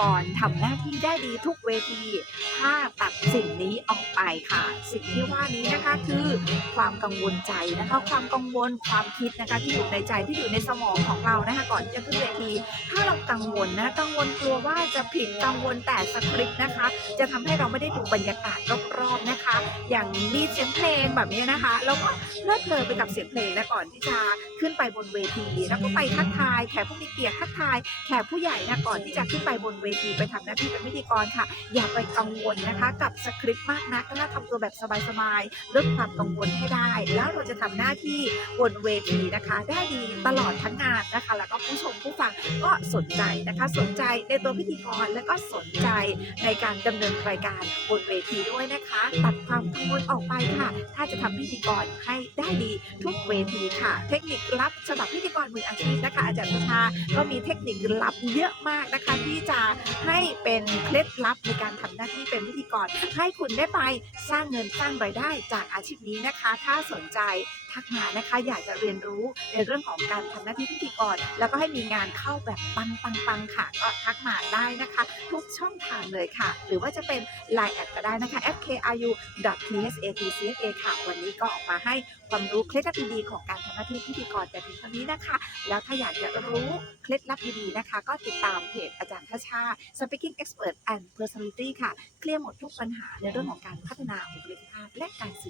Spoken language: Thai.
กรทำหน้าที่ได้ดีทุกเวที ถ้าตัดสิ่งนี้ออกไปค่ะ สิ่งที่ว่านี้นะคะคือความกังวลใจนะคะ ความกังวลความคิดนะคะที่อยู่ในใจที่อยู่ในสมองของเรานะคะก่อนจะขึ้นเวที ถ้าเรากังวลนะกังวลกลัวว่าจะผิดกังวลแต่สคริปต์นะคะ จะทำให้เราไม่ได้ดูบรรยากาศรอบๆนะคะ อย่างมีเสียงเพลงแบบนี้นะคะแล้วก็เลิดเพลินไปกับเสียงเพลงนะก่อนที่จะขึ้นไปบนเวที แล้วก็ไปทักทาย แขกผู้มีเกียรติทักทาย แขกผู้ใหญ่นะก่อนที่จะขึ้นไปบนเวทีไปทำหน้าที่เป็นพิธีกรค่ะ อย่าไปกังวลนะคะ กับสคริปต์มากนักถ้าทำตัวแบบสบายๆลดความกังวลให้ได้ แล้วเราจะทำหน้าที่บนเวทีนะคะ ได้ดีตลอดทั้งงานนะคะ แล้วก็ผู้ชมผู้ฟังก็สนใจนะคะ สนใจในตัวพิธีกรแล้วก็สนใจในการดำเนินรายการบนเวทีด้วยนะคะ ตัดความกังวลออกไปค่ะ ถ้าจะทำพิธีกรให้ได้ดีทุกเวทีค่ะ เทคนิคลับฉบับพิธีกรมืออาชีพนะคะ อาจารย์ประชาก็มีเทคนิคลับเยอะมากนะคะ ที่จะให้เป็นเคล็ดลับในการทำหน้าที่เป็นพิธีกรให้คุณได้ไปสร้างเงินสร้างรายได้จากอาชีพนี้นะคะ ถ้าสนใจทักมานะคะ อยากจะเรียนรู้ในเรื่องของการทำหน้าที่พิธีกร แล้วก็ให้มีงานเข้าแบบปังปังปังๆค่ะ ก็ทักมาได้นะคะ ทุกช่องทางเลยค่ะ หรือว่าจะเป็น Line แอดก็ได้นะคะ fkru.tsatcsa ค่ะ วันนี้ก็ออกมาให้ความรู้เคล็ดลับดีๆของการทำหน้าที่พิธีกรแต่เพียงเท่านี้นะคะ แล้วถ้าอยากจะรู้เคล็ดลับดีๆนะคะ ก็ติดตามเพจอาจารย์ทชา Speaking Expert and Personality ค่ะ เคลียร์หมดทุกปัญหาในเรื่องของการพัฒนาบุคลิกภาพและการสื่อ